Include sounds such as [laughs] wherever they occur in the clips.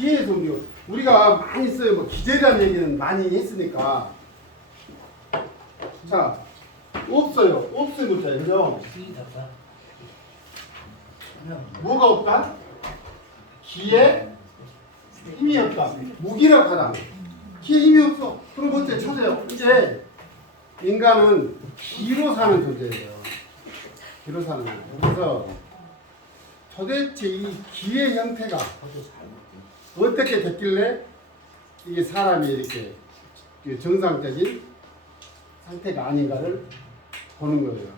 종류 우리가 많이 써요. 뭐 기재라는 얘기는 많이 했으니까 자 없어요. 없어요 문자 그죠? 뭐가 없다? 기에 힘이 없다. 무기력 하다. 기에 힘이 없어. 그럼 어째 쳐세요. 이제 인간은 기로 사는 존재예요. 기로 사는 거예요. 그래서 도대체 이 기의 형태가 어떻게 됐길래 이게 사람이 이렇게 그 정상적인 상태가 아닌가를 보는 거예요.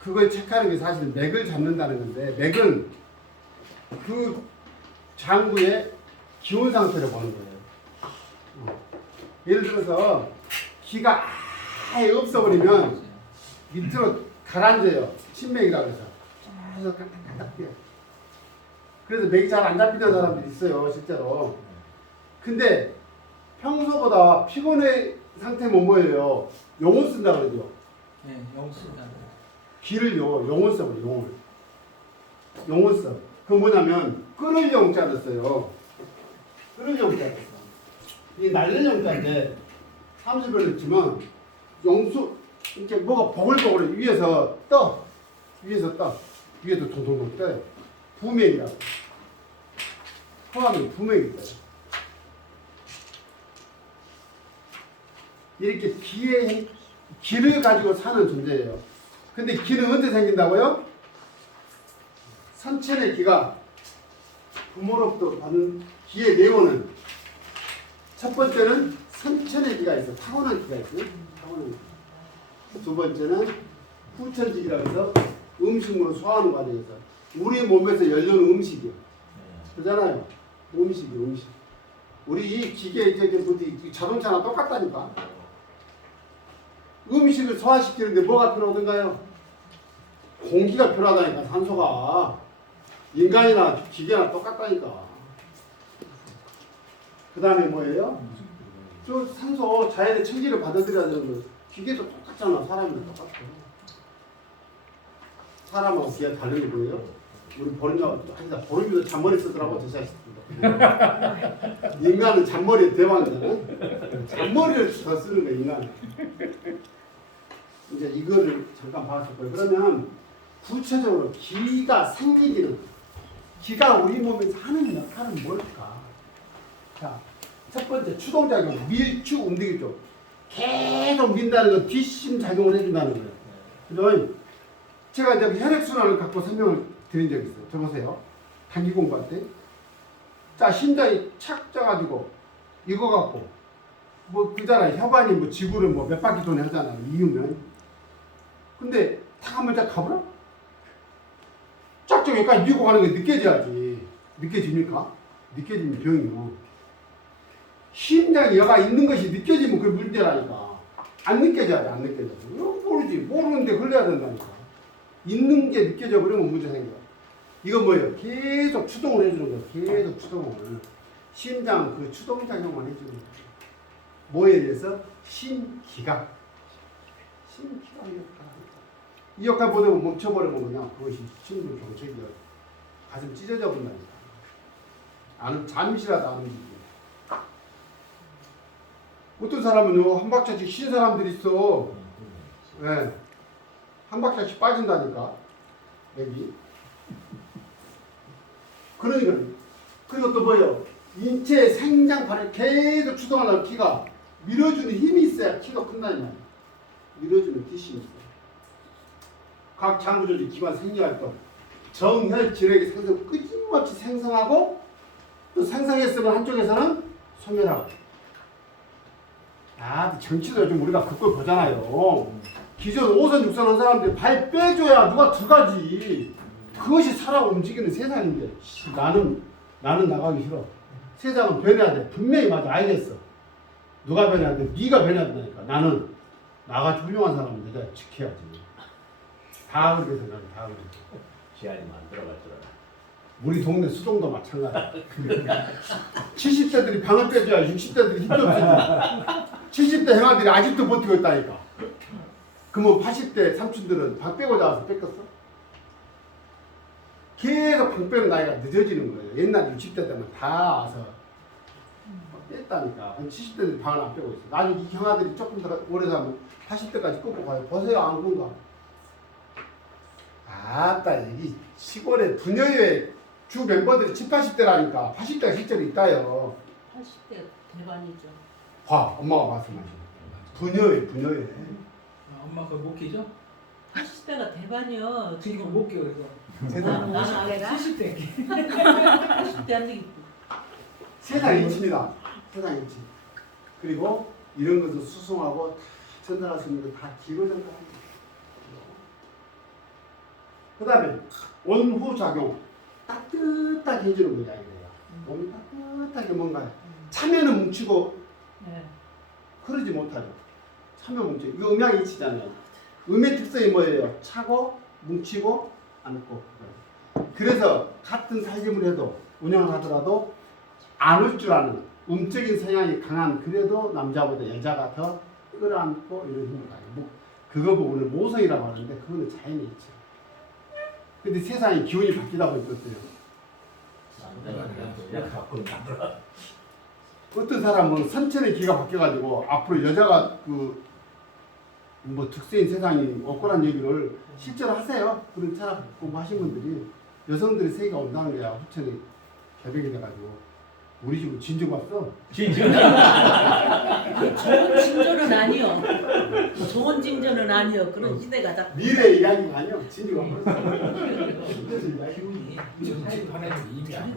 그걸 체크하는 게 사실 맥을 잡는다는 건데 맥은 그 장구의 기온 상태를 보는 거예요. 어. 예를 들어서 기가 아예 없어버리면 밑으로 가라앉아요. 신맥이라고 해서 깍깍깍 뛰어요. 그래서 맥이 잘 안 잡히는 사람들이 있어요, 실제로. 근데 평소보다 피곤의 상태면 뭐예요? 용을 쓴다 그러죠. 네, 영수다. 기를요, 용을 써버려, 용을. 용을 써. 그건 뭐냐면, 끊을 용자를 써요. 끊을 용자를 써. 이게 날릴 용자인데, 30을 넣지만, 용수, 이렇게 뭐가 보글보글 위에서 떠. 위에서 떠. 위에도 동동동 떠요. 부맥이라고. 포함이 부맥이 떠요. 이렇게 기의, 기를 가지고 사는 존재예요. 근데 기는 언제 생긴다고요? 선천의 기가 부모로부터 받는 기의 내용은 첫 번째는 선천의 기가 있어 타고난 기가 있어요. 타고난 기. 두 번째는 후천직이라고 해서 음식물을 소화하는 과정에서 우리 몸에서 열려는 음식이요. 그잖아요. 음식이 음식. 우리 이 기계 이제 뭐지 자동차나 똑같다니까. 음식을 소화시키는데 뭐가 필요하던가요? 공기가 필요하다니까 산소가 인간이나 기계나 똑같다니까. 그 다음에 뭐예요? 저 산소 자연의 청기를 받아들여야 되는 거. 기계도 똑같잖아. 사람이랑 똑같아. 사람하고 기계 다른 게 뭐예요? 우리 보름자 하여튼 보름이도 잔머리 쓰더라고 저 자식들도. [laughs] 인간은 잔머리의 대왕이잖아. 잔머리를 더 쓰는 거야 인간은. 이제 이거를 잠깐 봤을 거예요. 그러면 구체적으로 기가 생기기는 기가 우리 몸에서 하는 역할은 뭘까? 자, 첫 번째 추동작용, 밀축 움직이죠. 계속 민다는 건 뒷심 작용을 해준다는 거예요. 그죠? 제가 이제 혈액순환을 갖고 설명을 드린 적이 있어요. 저 보세요. 단기 공부할 때. 자, 심장이 착 쪄가지고 이거 갖고 뭐 그잖아요. 혈관이 뭐 지구를 뭐 몇 바퀴 도네 하잖아요. 이유면. 근데 탁 한번 딱 가보라? 쫙쫙 여기까지 밀고 가는 게 느껴져야지. 느껴집니까? 느껴지면 병이요. 심장이 여가 있는 것이 느껴지면 그게 문제라니까. 안 느껴져야지, 안 느껴져. 이거 모르지. 모르는데 걸려야 된다니까. 있는 게 느껴져 버리면 문제 생겨. 이거 뭐예요? 계속 추동을 해주는 거예요. 계속 추동을. 심장 그 추동작용만 해주는 거예요. 뭐에 의해서? 심기각. 심기각 역할. 이 역할 보내고 멈춰버리면 그냥 그것이 심근 경색이야. 가슴 찢어져 본다니까. 안, 잠시라도 안 움직여. 어떤 사람은요, 한 박자씩 쉰 사람들이 있어. 예. 한 박자씩 빠진다니까. 여기. 그러니까. 그리고 또 뭐예요? 인체 생장판을 계속 추동하려는 키가 밀어주는 힘이 있어야 키가 큰다니 말이야. 밀어주는 기심이 있어. 각 장구조직 기관 생리활동 정혈 지력이 생성 끊임없이 생성하고 또 생성했으면 한쪽에서는 소멸하고 아 정치도 요즘 우리가 그걸 보잖아요 기존 5선 6선 한 사람들이 발 빼줘야 누가 들어가지 그것이 살아 움직이는 세상인데 씨, 나는 나는 나가기 싫어 세상은 변해야 돼 분명히 맞아 알겠어 누가 변해야 돼 네가 변해야 된다니까 나는 나같이 훌륭한 사람은 내가 지켜야지 다 그렇게 생각해, 다 그렇게. 지안이 만들어갈 줄 알아. 우리 동네 수동도 마찬가지. 70대들이 방을 빼줘야 60대들이 힘도 없지. 70대 형아들이 아직도 버티고 있다니까. 그러면 80대 삼촌들은 방 빼고 자서 뺏겼어? 계속 방 빼는 나이가 늦어지는 거예요. 옛날 60대 때면 다 와서 뺐다니까. 한 70대들이 방을 안 빼고 있어. 나중에 이 형아들이 조금 더 오래 살면 80대까지 끄고 가요. 보세요, 안 그런가? 아따, 여기 시골에 분여회 주 멤버들이 7, 80대라니까 80대가 실제로 있다요. 80대 대반이죠. 봐, 엄마가 말씀하신 분여회, 분여회. 아, 엄마 그거 못 끼죠? 80대가 대반이요. 지금 못 끼요 그래서 세상, 나는 아직 70대 80대 안 되겠고. 세상 이치입니다. 세상 이치. 그리고 이런 것도 수송하고 다 전달할 수 있는 거다 기로 전달합니다. 그 다음에 원후 작용. 따뜻하게 해주는 거야, 이거야. 몸이 따뜻하게 뭔가 차면은 뭉치고 네. 흐르지 못하죠. 차면 뭉치고. 이거 음양이 이치잖아요. 음의 특성이 뭐예요? 차고, 뭉치고, 않고. 그래서 같은 살림을 해도, 운영을 하더라도 안올줄 아는 음적인 성향이 강한 그래도 남자보다 여자가 더 끌어안고 이런 힘을 가요. 뭐, 그거 보고 오늘 모성이라고 하는데 그거는 자연의 이치. 근데 세상이 기운이 바뀌다 보니까 어때요? 어떤 사람은 선천의 기가 바뀌어가지고 앞으로 여자가 그 뭐 특수인 세상이 없거란 얘기를 실제로 하세요. 그런 철학 공부하신 분들이 여성들의 세계가 온다는 거야. 후천이 개벽이 돼가지고 우리 집으로 진즉 왔어. 진짜. 좋은 진전은 아니요. 좋은 진전은 아니요. 그런 시대가 다. 미래 이야기가 아니야. 진즉 왔어. 그래서 이야기. 정치 이미 안.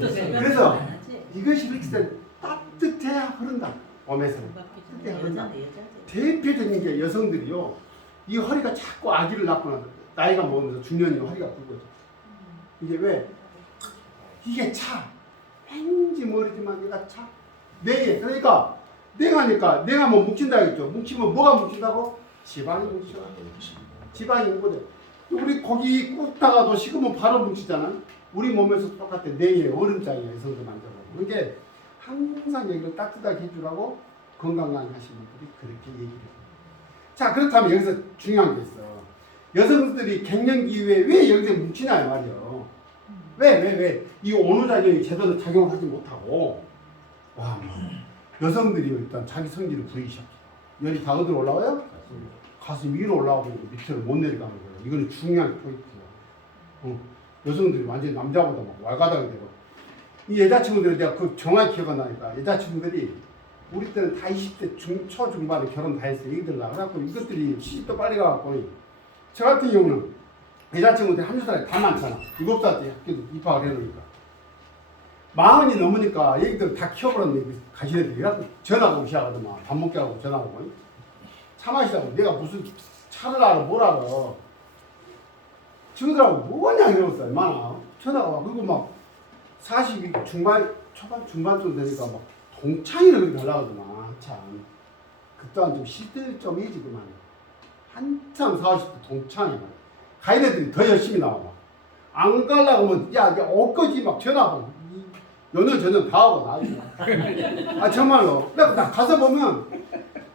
이것이 이렇게 돼. 따뜻해야 흐른다. 몸에서는. 바뀌지. 여자네 여자지. 대표적인 게 여성들이요. 이 허리가 자꾸 아기를 낳고 나서 나이가 먹으면서 중년이 허리가 굵어져. 이게 왜? 이게 차. 왠지 모르지만 얘가 차. 내 그러니까 내가 하니까 내가 뭐 뭉친다 했죠. 뭉치면 뭐가 뭉친다고? 지방이 뭉쳐. 지방이 뭉거든. 우리 고기 굽다가도 식으면 바로 뭉치잖아. 우리 몸에서 똑같아. 뇌에 얼음장이야. 여성들 만져보고. 그게 항상 여기를 따뜻하게 해주라고 건강한 하시는 분들이 그렇게 얘기를 해요. 자 그렇다면 여기서 중요한 게 있어. 여성들이 갱년기 이후에 왜 여기서 뭉치나요 말이요. 왜 왜 왜? 이 온후작용이 제대로 작용을 하지 못하고 와 여성들이 일단 자기 성질을 부리기 시작해. 열이 다 어디로 올라와요? 가슴 위로 올라오고 밑으로 못 내려가는 거예요. 이거는 중요한 포인트예요. 어, 여성들이 완전히 남자보다 막 왈가닥이 되고 이 여자친구들이 내가 그 정확히 기억이 나니까 여자친구들이 우리 때는 다 20대 중, 초중반에 결혼 다 했어요. 얘기들 나가고 이것들이 시집도 빨리 가갖고 저 같은 경우는 여자친구들이 한두 살에 다 많잖아. 일곱 살 때 학교 입학을 해놓으니까. 마흔이 넘으니까 얘기들 다 키워버렸네. 가신 애들이. 그래갖고 전화가 오기 시작하더만. 밥 먹게 하고 전화가 오고. 차 마시다고 내가 무슨 차를 알아 뭘 알아. 친구들하고 뭐냐 이러면서 얼마나. 전화가 와. 그리고 막 40 중반, 초반, 중반 쯤 되니까 막 동창회를 그렇게 하더만. 한참. 그 또한 좀 시들점이지 그만. 한참 40대 동창회. 가인 애들이 더 열심히 나와. 안 가려고 하면 야, 야 엊거지 막 전화하고 연애 전혀 다 하고 나아 정말로 나, 나 가서 보면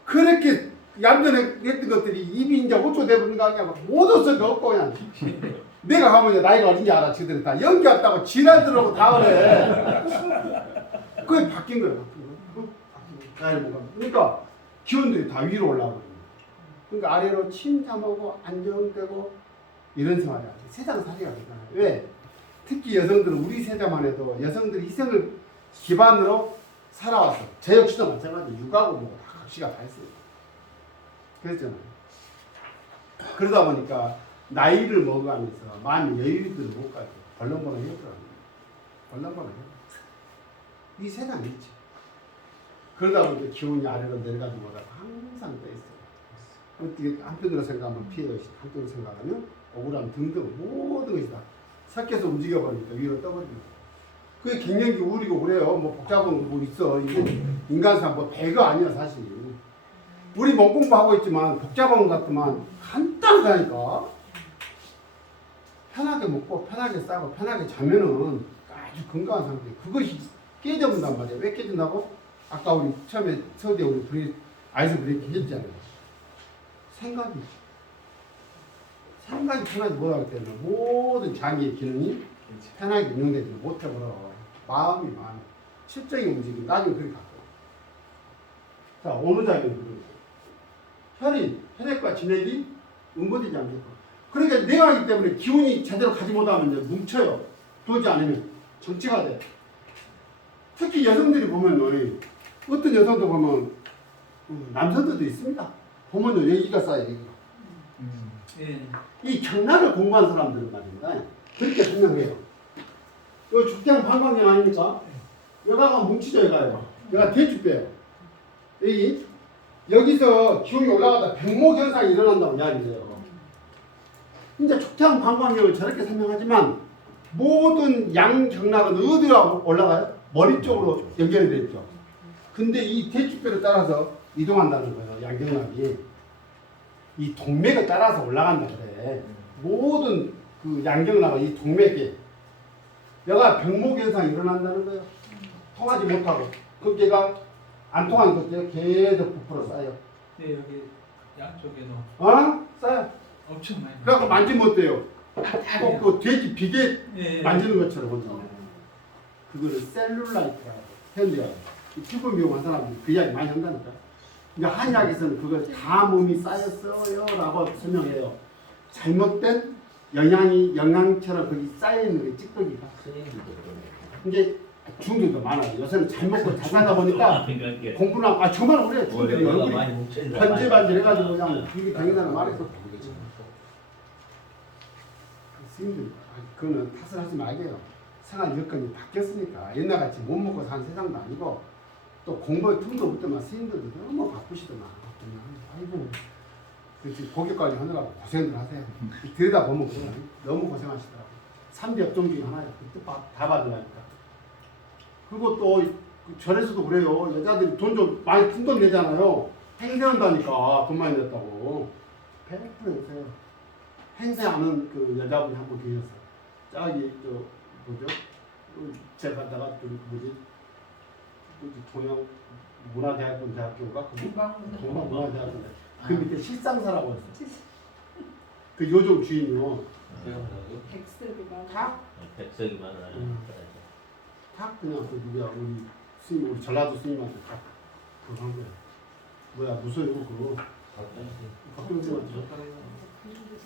그렇게 얌전했던 것들이 입이 이제 호초 돼 버린 거 아니야 막못 거 없고 그냥 내가 가면 이제 나이가 어딘지 알아 지들은 다 연기 왔다고 지랄 들어오고 다 그래 그게 바뀐 거예요 바뀐 거 거. 나이를 먹으면. 그러니까 기운들이 다 위로 올라오고 그러니까 아래로 침잠하고 안정되고 이런 생활이 안 돼. 세상 살이가 그렇잖아요. 왜? 특히 여성들은 우리 세대만 해도 여성들이 희생을 기반으로 살아왔어. 저 역시도 마찬가지. 육아고 뭐다 각시가 다 했어요. 그랬잖아요. 그러다 보니까 나이를 먹어가면서 마음의 여유들을 못 가지고 벌렁벌렁 해더라고요. 벌렁벌렁 해. 이 세상이 있지. 그러다 보니까 기운이 아래로 내려가지 못하고 항상 떠 있어요. 어떻게 한편으로 생각하면 피해가 있고 한편으로 생각하면 억울함 등등 모든 것이 다 섞여서 움직여버리니까 위로 거예요. 그게 갱년기 우울이고 그래요. 뭐 복잡한 거 있어. 이게 인간상 뭐 배가 아니야 사실. 우리 몸 공부하고 있지만 복잡한 것 같지만 간단하다니까. 편하게 먹고 편하게 싸고 편하게 자면은 아주 건강한 상태. 그것이 깨져본단 말이야. 왜 깨진다고? 아까 우리 처음에 서대 우리 브레 아이스 브레이크 했잖아요. 생각이 생각이 편하지 못하기 때문에 모든 장기의 기능이 편하게 운영되지 못해버려. 마음이 마음. 실정이 움직이고 나중에 그렇게 갖고. 자, 어느 그러고. 혈이, 혈액과 진액이 응고되지 않겠고. 그러니까 내가하기 때문에 기운이 제대로 가지 못하면 이제 뭉쳐요. 돌지 않으면 정치가 돼. 특히 여성들이 보면 어떤 여성도 보면 음, 남성들도 있습니다. 보면요 여기가 쌓여 여기가. 예. 이 경락을 공부한 사람들은 말입니다. 그렇게 설명해요. 요 죽장 방광경 아닙니까? 여가가 뭉치죠, 여가요. 여가 대축 빼요. 여기, 여기서 기운이 올라가다 병목 현상이 일어난다고 이야기해요. 이제 축장 방광경을 저렇게 설명하지만 모든 양 경락은 어디로 올라가요? 머리 쪽으로 연결이 되어 있죠. 근데 이 대축배를 따라서 이동한다는 거예요, 양경락이. 이 동맥을 따라서 올라간다 그래. 모든 그 양경락은 이 동맥에 여가 병목 현상이 일어난다는 거예요. 통하지 못하고 그 걔가 안 통하는 것들 계속 부풀어 쌓여. 네 여기 양쪽에도 어? 쌓여. 엄청 많이. 그래갖고 만지면 어때요? 꼭 그 돼지 비계 예. 만지는 것처럼 보잖아요. 그거를 셀룰라이트라고 현대가 이 피부 미용한 사람들이 그 이야기 많이 한다니까. 그러니까 한약에서는 그걸 다 몸이 쌓였어요 라고 설명해요. 잘못된 영양이 영양처럼 거기 쌓여 있는 게 찌꺼기가. 이게 중들도 많아요. 요새는 잘 먹고 잘 사다 보니까 그러니까 공부나 아 정말 그래. 여기가 얼굴이 많이 뭉쳐있는 반질반질 해가지고 그냥 이게. 스님들 아, 그거는 탓을 하지 말게요. 생활 여건이 바뀌었으니까 옛날같이 못 먹고 사는 세상도 아니고 또 공부의 틈도 없더만 스님들도 너무 바쁘시더만 그냥 아이고 그렇지 고객 관리 하느라고 고생들 하세요. 들여다 보면 그냥 너무 고생하시더라고. 삼비 업종 중에 하나예요. 그때 다, 다 받으라니까. 그리고 또그 절에서도 그래요. 여자들이 돈 좀 많이 큰 돈 내잖아요. 행세한다니까 돈 많이 냈다고. 100% 내세요. 행세하는 그 여자분이 한 분 계셨어요. 저기 저 뭐죠? 그 제가 갔다가 그 뭐지? 동양 문화대학원 대학교가 그 동방 문화대학원 그 밑에 실상사라고 했어요. 그 요정 주인이요. 다, 백석이 많아요. 음. 다 그냥 그 누구야 우리 스님 우리 전라도 스님한테 다 그거 한 거야. 뭐야 무서요 그거. 박근혜 스님한테.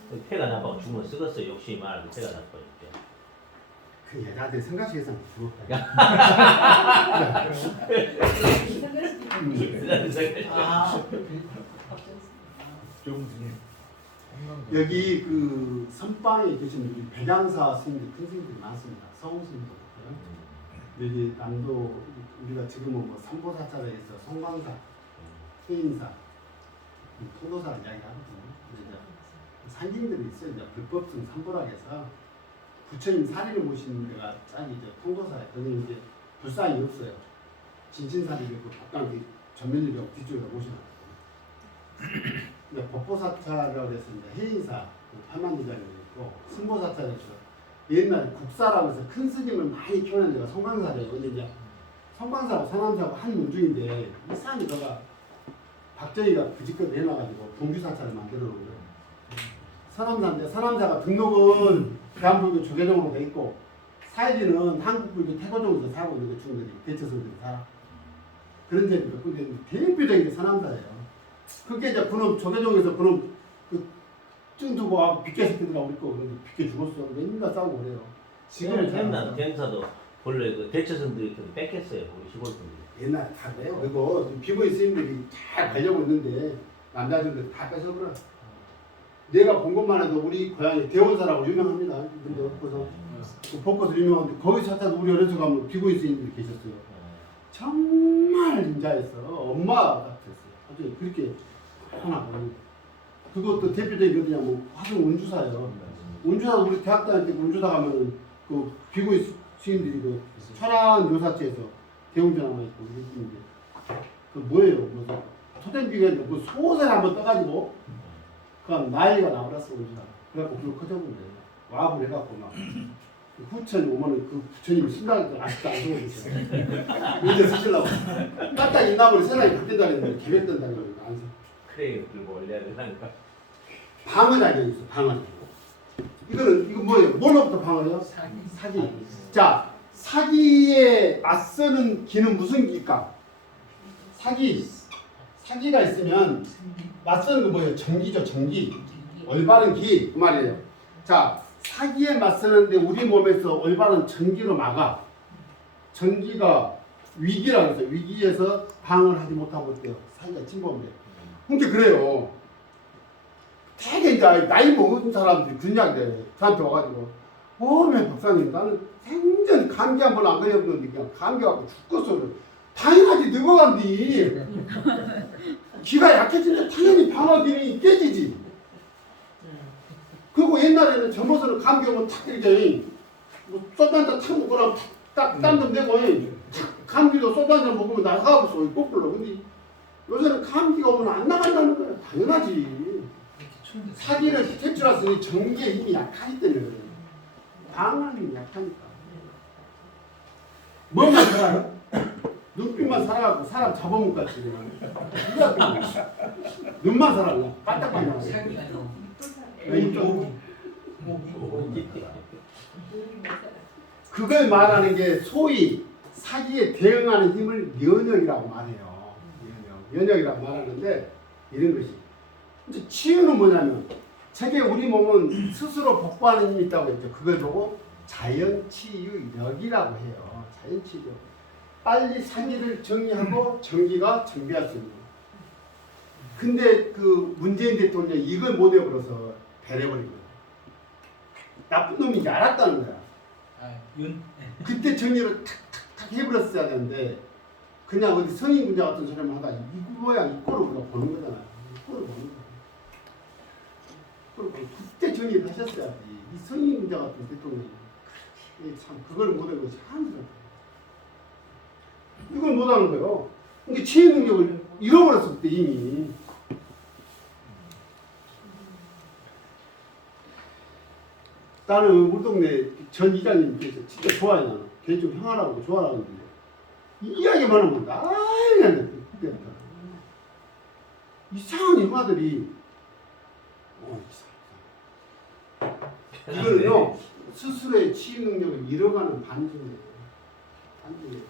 그 폐가 나빠고 죽으면 썩었어요. 욕심이 많아서 폐가 나빠 이렇게. 그 여자들 생각해서는 부럽다. 아, 여기 그 선방에 계신 우리 백양사 스님들 큰 스님들이 많습니다. 서ung 스님도 그렇고요. 여기 남도 우리가 지금은 뭐 삼보사찰에서 송광사, 해인사, 통도사를 이야기하거든요. 근데 이제 상징들이 있어요. 이제 불법성 삼보락에서 부처님 사리를 모시는 데가 이제 통도사예요. 거기는 이제 불상이 없어요. 진신사리를 그뒤 전면유력 뒤쪽에다 모셔놨거든요. [clears throat] 근데 법보사찰이라고 해서 해인사, 그 팔만대장이 있고 승보사찰에서 옛날에 국사라고 해서 큰 스님을 많이 키우는 데가 성광사래요. 근데 이제 성광사하고 서남사하고 한 문중인데 이 사람이 너가 박정희가 그짓껏 해놔가지고 봉주사찰을 만들어 놓은 거예요. 서남사인데 서남사가 등록은 대한불교 조계종으로 돼 있고 사회지는 한국불교 태고종에서 살고 있는 거 중들이 대처성들이 살아. 그런 군데 있는데 대표적인 게 서남사예요. 그게 이제 그놈 조계종에서 그놈 그 빗개 새끼들아 우리 거 그런데 빗개 죽었어. 맨날 싸우고 그래요. 지금 지금은 태어난 경사도 본래 그 대처성들이 좀 뺏겼어요. 우리 시골 분들이. 옛날에 다 그래요. 그리고 피부의 스님들이 잘 가려고 있는데 남자들들 다 뺏어버려. 내가 본 것만 해도 우리 고향이 대원사라고 유명합니다. 근데 거기서 그 벚꽃 유명한데 거기 찾아서 우리 어려서 가면 피부의 스님들이 계셨어요. 정말 인자했어. 엄마 같았어. 아주 그렇게 하나고. 그것도 대표적인 게 어디냐, 뭐, 화성 운주사예요. 운주사, 우리 대학 다닐 때 운주사 가면은 그 수- 수인들이 그 천안 묘사체에서 대웅전화가 있고 그랬는데 그 뭐예요? 무슨 토템비가 그 소설 한번 떠가지고 그냥 나이가 나버렸어 운주사. 그래갖고 그걸 커져본 거예요. 와합을 해갖고 막 후천이 오면은 그 부처님이 신나게 아직도 안 속아졌어요. 이제 쓰시려고. 딱 인나버리 세상이 바뀐다 그랬는데 기획된다 그러니까 안 써. 크레인 들고 올려야 되니까. 방언하게 있어 방언. 이거는 이거 뭐예요? 뭘로부터 방어해요? 사기. 사기. 자, 사기에 맞서는 기는 무슨 기일까? 사기. 사기가 있으면 맞서는 거 뭐예요? 전기죠, 전기. 올바른 기, 그 말이에요. 자, 사기에 맞서는데 우리 몸에서 올바른 전기로 막아. 전기가 위기라고 해서 위기에서 방어를 하지 못하고 있대요. 사기가 침범돼. 그러니까 그래요. 되게 이제 나이 먹은 사람들이 그냥데 저한테 와가지고 어메 박사님 나는 생전 감기 한 번 안 걸렸는데 그냥 감기 갖고 죽겠어. 당연하지 늙어간디. [laughs] 기가 약해지면 당연히 방어 기능이 깨지지. 그리고 옛날에는 젊어서는 감기 오면 탁 이렇게 뭐 소주 한잔 탁 먹거나 딱땀좀 내고 탁 감기도 소주 한잔 먹으면 나가고 거꾸로. 근데 요새는 감기가 오면 안 나간다는 거야. 당연하지. 사기를 퇴출했으니 전기의 힘이 약하기 때문에. 그래요 방어는 약하니까. 뭐만 살아요? 눈빛만 살아갖고 사람 잡아먹 같이 그냥 눈만 살아요 반짝반짝 아니고 왼쪽 목이 그걸 말하는 게 소위 사기에 대응하는 힘을 면역이라고 말해요. 면역. 면역이라고 말하는데 이런 것이 이제 치유는 뭐냐면 책에 우리 몸은 스스로 복구하는 힘이 있다고 했죠. 그걸 보고 자연 치유력이라고 해요. 자연 치유. 빨리 사기를 정리하고 정기가 정비할 수 있는. 거. 근데 그 문재인 대통령이 이걸 못 해버려서 배려버린 거예요. 나쁜 놈인지 알았다는 거야. 아 윤 그때 정리를 탁탁탁 해버렸어야 되는데 그냥 어디 성인 군자 같은 소리만 하다 이 모양 이 꼴을 우리가 보는 거잖아. 이 꼴을 보는 거야. 거야. 그때 정리를 하셨어야지. 이 성인 군자 같은 대통령이. 참 그걸 못한 것이 참. 이걸 못하는 거예요. 근데 치유 능력을 잃어버렸을 때 이미. 나는 우리 동네 전 이장님께서 진짜 좋아해 나는 개인적으로 형하라고 좋아하는데 이야기만 하면 나야 그때부터 이상한 형아들이 어. 이거는요 스스로의 치유 능력을 잃어가는 반증이에요 반증이에요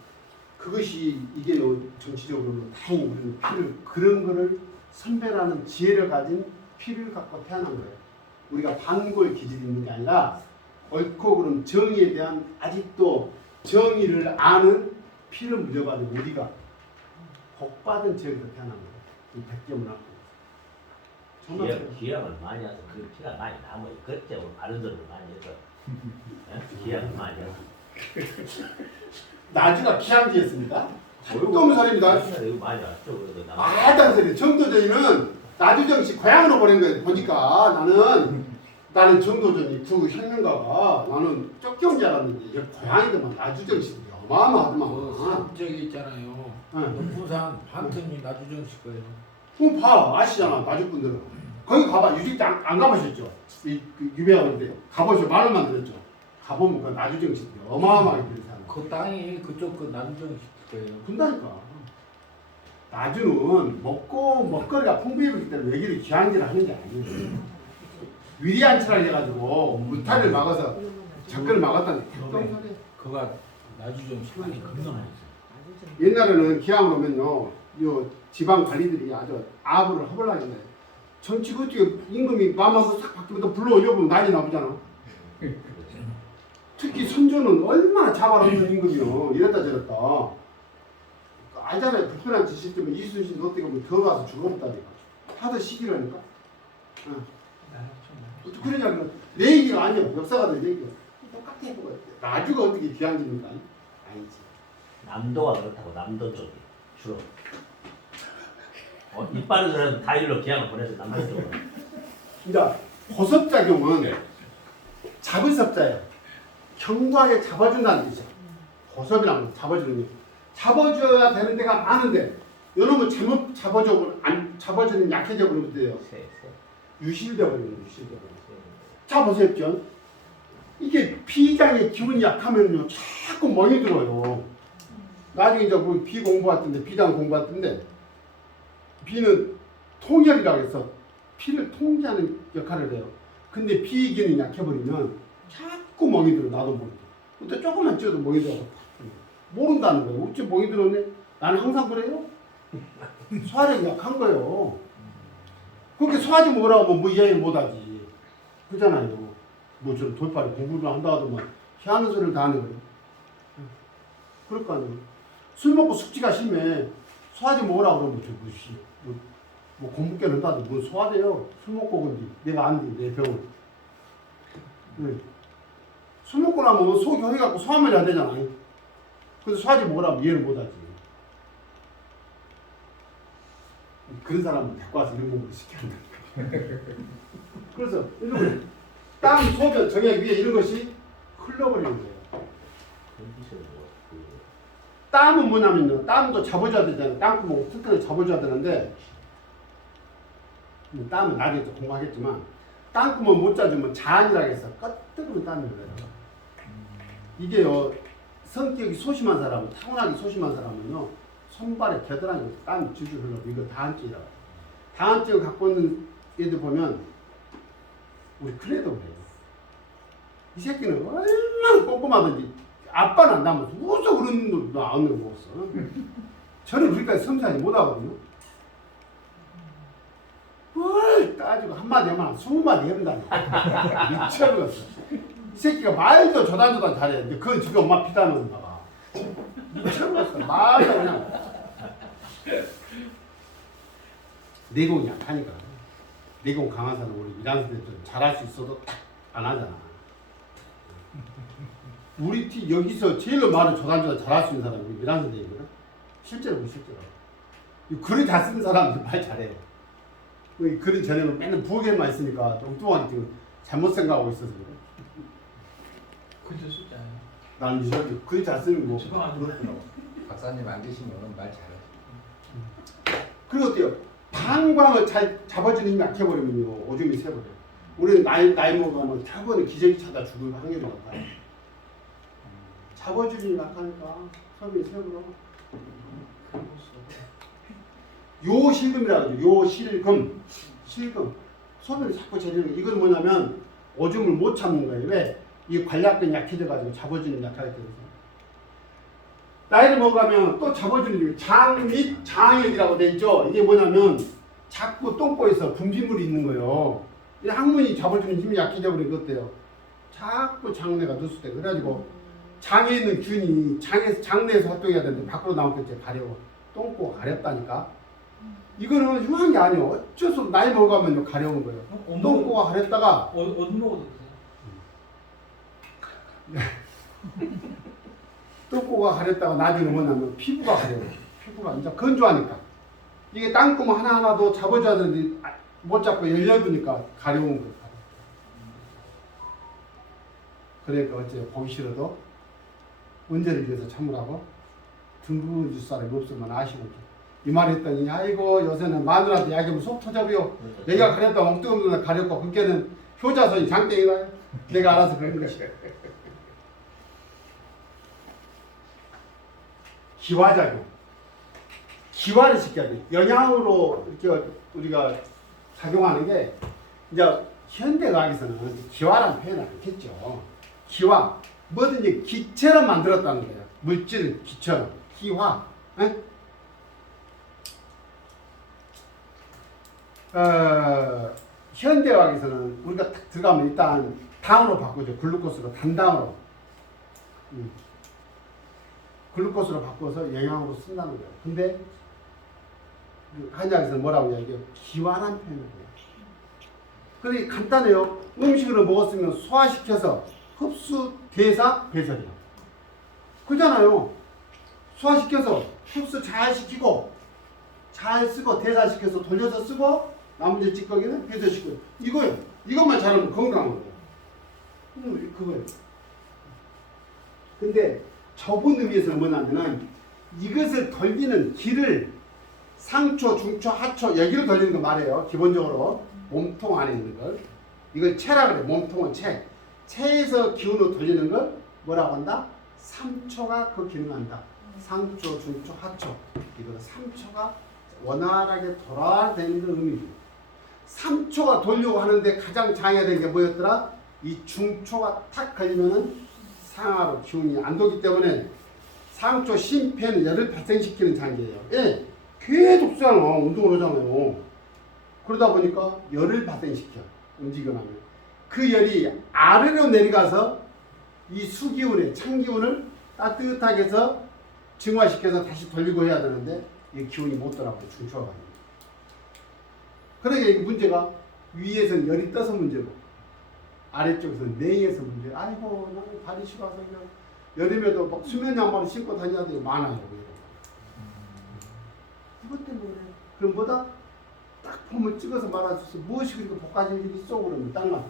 그것이 이게 요 정치적으로는 다행히 우리는 피를 그런 거를 선별하는 지혜를 가진 피를 갖고 태어난 거예요 우리가 반골 기질이 있는 게 아니라 옳고 그름 정의에 대한 아직도 정의를 아는 피를 물려받은 우리가 복받은 지역에서 태어난 거예요. 이 백점을 정말 기약, 기약을 많이 해서 그 피가 많이 남아요. 그때 바른 소리를 많이 해서 예? 기약을 많이 해서. [laughs] 나주가 기양지였습니까? 똥 소리입니다. 이거 많이 왔죠. 그래서 소리. 정도전이는 나주정 씨 고향으로 보낸 거예요. 보니까 나는 나는 정도전이 두 형님가가 나는 쫓겨온 줄 알았는데 고향이더만 나주정 씨그 어마어마하더만. 산 저기 있잖아요. 응. 부산 반틈이 나주정 씨 거예요. 그럼 봐 아시잖아 나주 분들은 거기 가봐 유직 안, 안 가보셨죠? 이 그, 유배하는데 가보셔 말로만 들었죠. 가보면 그 나주정 씨 어마어마하게 사람. 그 땅이 그쪽 그씨 거예요. 분다니까. 나주는 먹고 먹거리가 풍부해지기 때문에 외기를 귀한지를 하는 게 아니에요. 위리안치라 해가지고 물타를 막아서 접근을 막았다는 게 똥소리야. 그가 나주정 씨 많이 건너했어요. 옛날에는 기왕을 오면요, 요 지방 관리들이 아주 아부를 허벌나겠네. 정치가 어떻게 임금이 마음하고 싹 바뀌면 또 불러올려보면 난리 나보잖아. 특히 선조는 얼마나 자발없는 임금이요. 이랬다 저랬다. 알잖아요. 불편한 짓이 때문에 이순신도 어떻게 보면 더 가서 죽어버렸다니까. 하도 시기라니까. 나좀 그러냐면 내 얘기가 아니야. 역사가 내 얘기야. 똑같아. 나주가 어떻게 귀한지니까 아니지. 남도가 그렇다고 남도 쪽이 주로. 어, 이빨을 그래도 다일로 기약을 보내서 남도 쪽으로. 그러니까 보섭작용은 잡을 섭자예요. 경과하게 잡아준다는 뜻이야. 보섭이라는 건 잡아주는 게. 잡아줘야 되는 데가 많은데 이놈은 잘못 잡아줘 안 잡아주는 약해져 버리면 돼요. 유실돼 버리는 유실돼 버리는. 자 보세요, 이게 비장의 기운이 약하면요 자꾸 멍이 들어요. 나중에 이제 뭐비 공부했던데 비장 공부했던데 비는 통혈이라고 해서 피를 통제하는 역할을 해요. 근데 비기는 약해버리면 자꾸 멍이 들어 나도 모르게. 그때 조금만 쪄도 멍이 들어. 모른다는 거예요. 어째 멍이 들었네? 나는 항상 그래요. [laughs] 소화력이 약한 거예요. 그렇게 소화지 먹으라고 하면 뭐 이해를 못하지. 그잖아요. 뭐 저는 돌팔이 공부를 한다 하더만 희한한 소리를 다 하는 거예요. 그럴 거 아니에요. 술 먹고 숙취가 심해. 소화제 먹으라고 그러면 저 뭐지. 뭐, 뭐 공부께 넣다도 뭐 소화제요. 술 먹고 근데 내가 안돼 내 병을. 네. 술 먹고 나면 속이 허해갖고 소화만이 안 되잖아. 그래서 소화제 먹으라고 이해를 못하지. 그런 사람은 데리고 와서 이런 공부를 시켜야 된다. [laughs] 그래서 이런 땀, 소변, 정액 위에 이런 것이 흘러버리는 거예요. 뭐, 그 땀은 뭐냐면요. 땀도 잡아줘야 되잖아요. 땅구멍 튼튼하게 잡아줘야 되는데 뭐 땀은 나중에 또 공부하겠지만 땅구멍 못 짜주면 자안이라고 해서 끄떡으로 땀이 흘러요. 이게요. 성격이 소심한 사람은 타고나기 소심한 사람은요. 손발에 겨드랑이 땀이 줄줄 흘러. 이거 다한증이라고. 다한증을 갖고 있는 애들 보면 우리 클레도 그래요. 이 새끼는 얼마나 꼼꼼하든지 아빠는 안 무서 그런 놈도 안 먹었어. 저는 그러니까 섬세하게 못 하거든요. 뭘 따지고 한마디 하면 스무 마디 해본다니까. 미쳐버렸어. 이 새끼가 말도 조단조단 잘해. 근데 그건 지금 엄마 피다는 봐봐. 미쳐버렸어. 말도 그냥. 내공이 약하니까. 내공 강한 사람 우리 미란스 때좀 잘할 수 있어도 딱안 하잖아. 우리 팀 여기서 제일로 말을 조단조단 잘할 수 있는 사람이 우리 미란스 대이거든. 실제로 그 실제로. 이 글을 잘 쓰는 사람들 말 잘해요. 그 글은 전에는 맨날 부엌에만 있으니까 엉뚱하게 지금 잘못 생각하고 있어서 그래. 글도 쓰지 않아요. 나는 이제 글잘 쓰는 거 지금 안 그렇더라고. 박사님 안 계시면 말 잘하시죠. 그리고 어때요? 방광을 잘 잡아주는 힘이 약해버리면요 오줌이 새버려. 우리는 나이 나이 먹어가면 타고는 기저귀 차다 죽을 확률이 높아요. 잡아주는 힘이 약하니까 소변이 새버려. 요실금이라고 하죠. 요실금. 실금. 소변을 자꾸 재리는 거. 이건 뭐냐면 오줌을 못 참는 거예요. 왜? 이 관략근 약해져가지고 잡아주는 약하게 돼서. 나이를 먹어가면 또 잡아주는 힘이 장및 장액이라고 돼 있죠. 이게 뭐냐면 자꾸 똥꼬에서 분비물이 있는 거예요. 이 항문이 잡아주는 힘이 약해져 버린 것 같아요. 자꾸 장내가 누수돼. 그래가지고 장에 있는 균이 장에서 장내에서 활동해야 되는데 밖으로 나올 때 가려워. 똥꼬가 가렵다니까. 이거는 흉한 게 아니에요. 어쩔 수 없어. 나이 먹어가면 가려운 거예요. 어, 똥꼬가 가렵다가 어, 어디 먹어도 [laughs] 똥꼬가 가렵다가 나중에 뭐냐면 피부가 가려워요. 피부가 이제 건조하니까. 이게 땅구멍 하나하나도 잡아줘야 되는데 아, 못 잡고 열려두니까 가려운 거예요. 그러니까 어째 보기 싫어도 언제를 위해서 참으라고 등급을 줄 사람이 없으면 아시고 이말 했더니 아이고 요새는 마누라한테 야기하면 속 터져버려 내가 가렸다 엉뚱엉뚱 가렸고 그게는 효자손이 장땡이다 내가 알아서 그런 것이 기화작용 기화를 시켜야 돼 영양으로 이렇게 우리가 작용하는 게 이제 현대과학에서는 기화라는 표현을 않겠죠 기화 뭐든지 기체로 만들었다는 거예요 물질 기처럼 기화 에? 어, 현대과학에서는 우리가 딱 들어가면 일단 당으로 바꾸죠. 글루코스로 단당으로. 음. 글루코스로 바꿔서 영양으로 쓴다는 거예요. 근데 그 한의학에서는 뭐라고 이야기해요? 표현을 해요. 그게 간단해요. 음식을 먹었으면 소화시켜서 흡수, 대사, 배설이요. 그잖아요. 소화시켜서 흡수 잘 시키고 잘 쓰고 대사시켜서 돌려서 쓰고 나머지 찌꺼기는 배설시키고 이거요. 이것만 잘하면 건강한 거예요. 음, 그거예요. 근데 저분 의미에서는 뭐냐면은 이것을 돌리는 길을 상초, 중초, 하초 여기를 돌리는 거 말해요. 기본적으로 몸통 안에 있는 걸 이걸 체라 그래. 몸통은 체. 체에서 기운을 돌리는 걸 뭐라고 한다? 삼초가 그 기능한다. 상초, 중초, 하초. 이거 삼초가 원활하게 돌아야 되는 그 의미죠. 3초가 돌려고 하는데 가장 장애된 게 뭐였더라? 이 중초가 탁 걸리면은 상하로 기운이 안 돌기 때문에 상초 심폐는 열을 발생시키는 장기예요. 예, 계속 쏘잖아. 운동을 하잖아요. 그러다 보니까 열을 발생시켜. 움직여나면. 그 열이 아래로 내려가서 이 수기운에 찬기운을 따뜻하게 해서 증화시켜서 다시 돌리고 해야 되는데 이 기운이 못 돌아가요. 가지고. 그러니까 이 문제가 위에서는 열이 떠서 문제고 아래쪽에서는 내에서 문제. 아이고 나는 발이 시려서 그냥 여름에도 막 수면 양말을 신고 다녀야 돼요. 많아요. 이것 때문에. 그럼 뭐다? 딱 보면 찍어서 말아줘서 무엇이 그렇게 복가진 일이 있어 그러면 딱 맞아.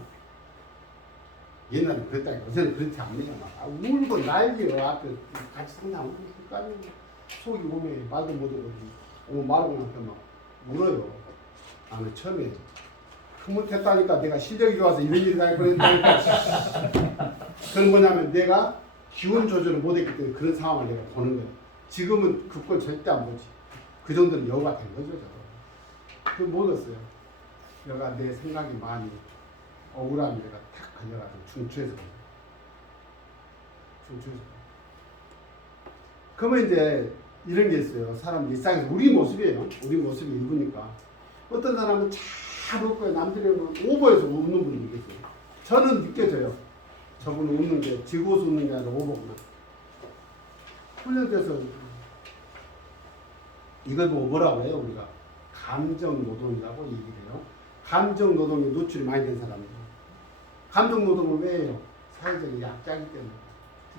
옛날에 그랬다니까 요새는 그렇지 않네요. 막 아, 울고 난리요. 앞에 같이 그냥 울고 까지 속이 오면 말도 못하고 오면 말하고 나서 막 울어요. 나는 처음에 흐뭇했다니까 내가 실력이 좋아서 이런 일이 다 그랬다니까 그건 뭐냐면 내가 기운 조절을 못했기 때문에 그런 상황을 내가 보는 거야. 지금은 그걸 절대 안 보지. 그 정도는 여우가 된 거죠 저거 그 뭐겠어요. 내가 내 생각이 많이 억울함이 내가 탁 걸려가지고 중추에서. 중추에서 그러면 이제 이런 게 있어요. 사람 일상에서 우리 모습이에요. 우리 모습이 일부니까. 어떤 사람은 잘 웃고요. 남들이 보면 오버해서 웃는 분이 있겠어요. 저는 느껴져요. 저분 웃는 게 즐거워서 웃는 게 아니라 오버구나. 훈련돼서 이걸 보고 뭐라고 해요 우리가 감정 노동이라고 얘기를 해요. 감정 노동에 노출이 많이 된 사람들. 감정 노동을 왜 해요? 사회적인 약자이기 때문에.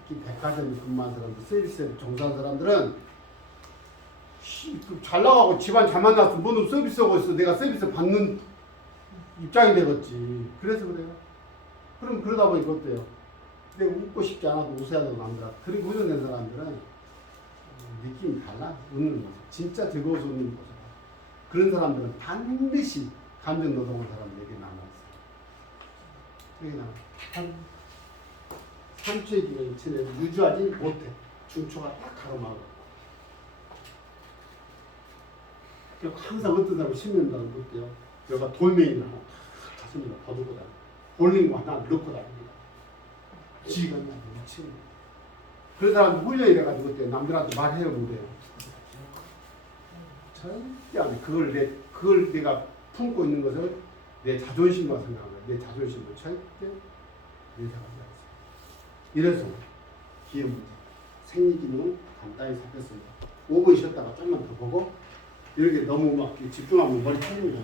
특히 백화점에 근무한 사람들, 서비스에 종사한 사람들은 씨, 그잘 나가고 집안 잘 만나서 뭐는 서비스하고 있어. 내가 서비스 받는 입장이 되겠지. 그래서 그래요. 그럼 그러다 보니까 어때요? 내가 웃고 싶지 않아도 웃어야 되고 남자. 그리고 훈련된 사람들은 어, 느낌이 달라. 웃는 모습. 진짜 즐거워서 웃는 모습. 그런 사람들은 반드시 감정 노동한 사람들에게 남아있어요. 여기 나와. 한 3초의 기간이 지내도 유지하지 못해. 중초가 딱 가로막아. 항상 어떤 사람은 신는다는 볼게요. 여기가 돌멩이를 하나 탁 가슴에다 더듬고 다니 볼링 하나 넣고 다닙니다. 지가 미치는 거예요. 그런 사람들 훈련이 돼가지고 어때요? 남들한테 말해요 못해요? 절대 안 돼. 그걸 내, 그걸 내가 품고 있는 것을 내 자존심과 생각하는 거야. 내 자존심을 절대 내세하지 않습니다. 이래서 기회 문제. 생리 기능은 간단히 살폈습니다. 5분 쉬었다가 좀만 더 보고 이렇게 너무 막 집중하면 머리 터집니다.